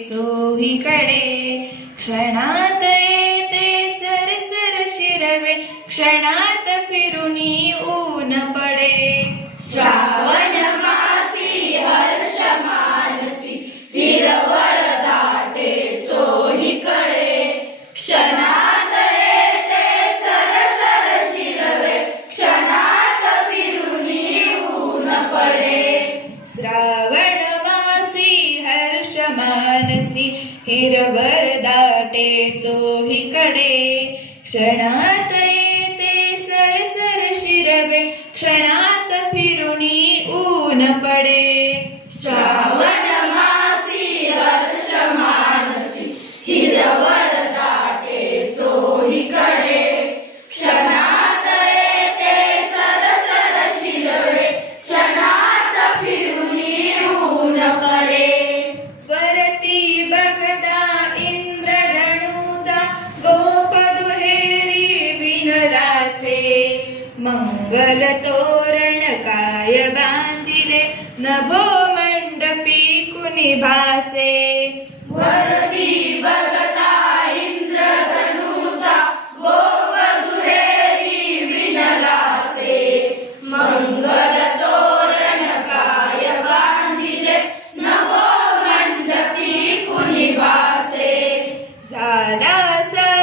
चोहीकडे क्षणात येते सरसर शिरवे क्षणात फिरुनी ऊन पडे श्रावण मासी हर्ष मानसी हिरवळ दाटे चोहीकडे क्षणात येते सरसर शिरवे क्षणात फिरुनी ऊन पडे श्रावण मासी हर्ष मानसी हिरवळ दाटे चोहीकडे क्षणात येते सरसर शिरवे क्षणात फिरुनी ऊन पडे श्रावण मासी हर्ष मानसी हिरवळ दाटे चोहीकडे क्षणात येते सरसर शिरवे क्षणात फिरुनी ऊन पडे वरती बघता इंद्रधनुचा गोप दुहेरी विनरासे मंगल तोरण काय बांधिले नभो मंडपी कुणी भासे वरती बघता इंद्रधनुचा गोप दुहेरी विणलासे मंगल तोरण काय बांधिले नभो मंडपी कुणी भासे झाला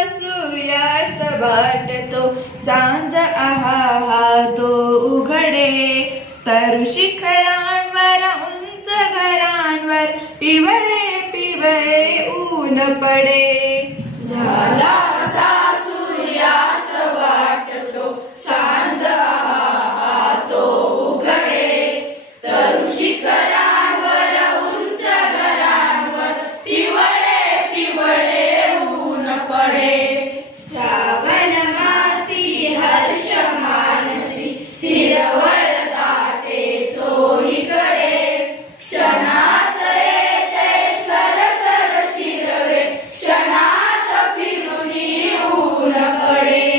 सूर्यास्त वाटतो सांज आहा तो उघडे तर शिखरांवर उंच घरांवर पिवळे पिवळे ऊन पडे झाला असा सूर्यास्त वाटतो सांज आहा तो उघडे तर शिखरांवर उंच घरांवर पिवळे पिवळे ऊन पडे श्रावण मासी हर्ष मानसी हिरवळ दाटे चोहीकडे क्षणात येते सरसर शिरवे क्षणात फिरुनी ऊन पडे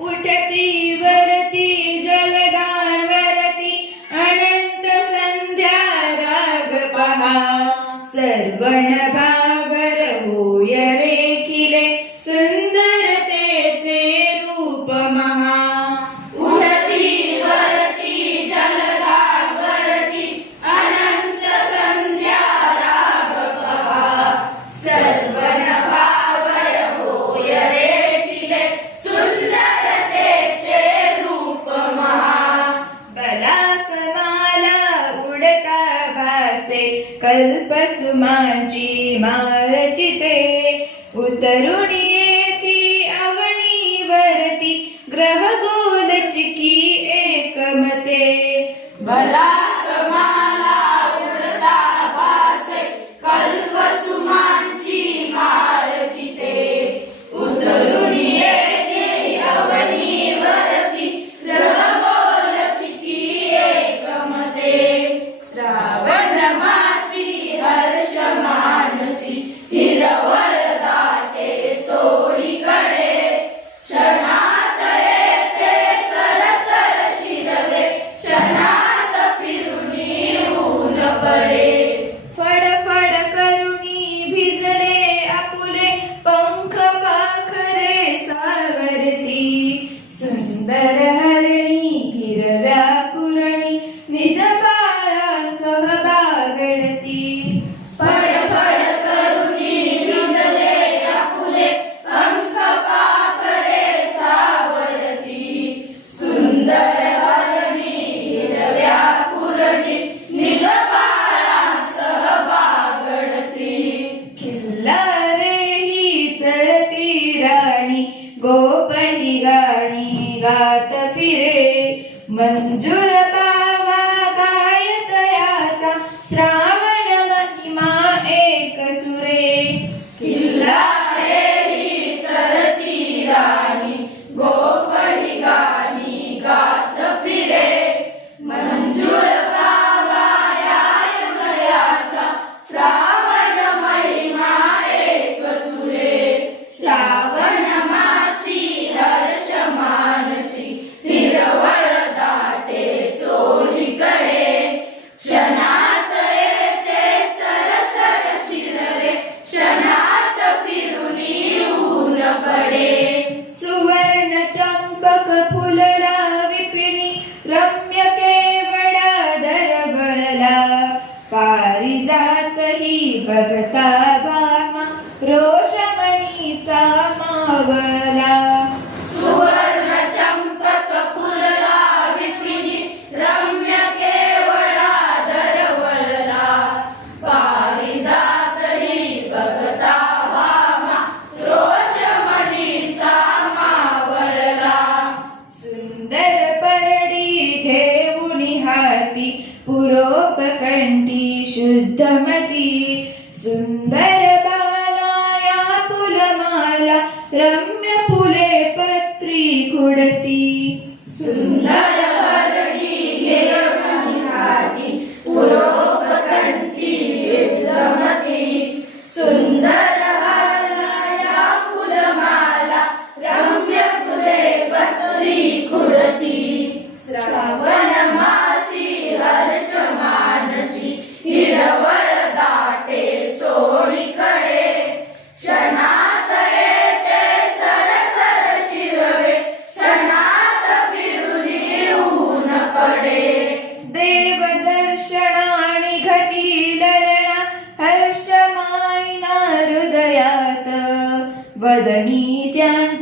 उठती वरती जलदानवरती अनंत संध्या राग पहा सर्वण भावर होय रेखिले सुंदरतेचे रूप महा उडती वरती जलदानवरती अनंत संध्या राग पहा सर्वण भावर होय रेखिले सुंदरतेचे रूप महा बलाकमाला उडता भासे कल्पसुमांची मारचिते उतरून येती अवनीवरती ग्रह गोलचिकी एकमते बलाकमाला उडता भासे कल्पसुमांची मारचिते उतरून येते अवनीवरती ग्रहगोलचिकी एकमते श्रावण मासी हर्ष मानसी हिरवळ दाटे चो भामा रोषमणीचा मावला सुवर्ण चंपक फुलला विपिनी रम्य केवळा दरवळला पारिजातही बघता भामा रोषमणीचा मावळला सुंदर परडी ठेवुनी हाती पुरोपकंठी शुद्धमती सुंदर बाला या फुलमाला रम्य फुले पत्री खुडती सुंदर वरडी घेऊन हाती पुरोपकंठी शुद्धमती सुंदर बाला फुलमाला रम्य फुले पत्री खुडती श्रावण मासी हर्ष मानसी हिरवळ दाटे चोळीकडे क्षणात येते सरसर शिरवे क्षणात फिरुनी ऊन पडे देवदर्शनानि घटी ललना हर्षमायिना हृदयात वदनी त्यांच्या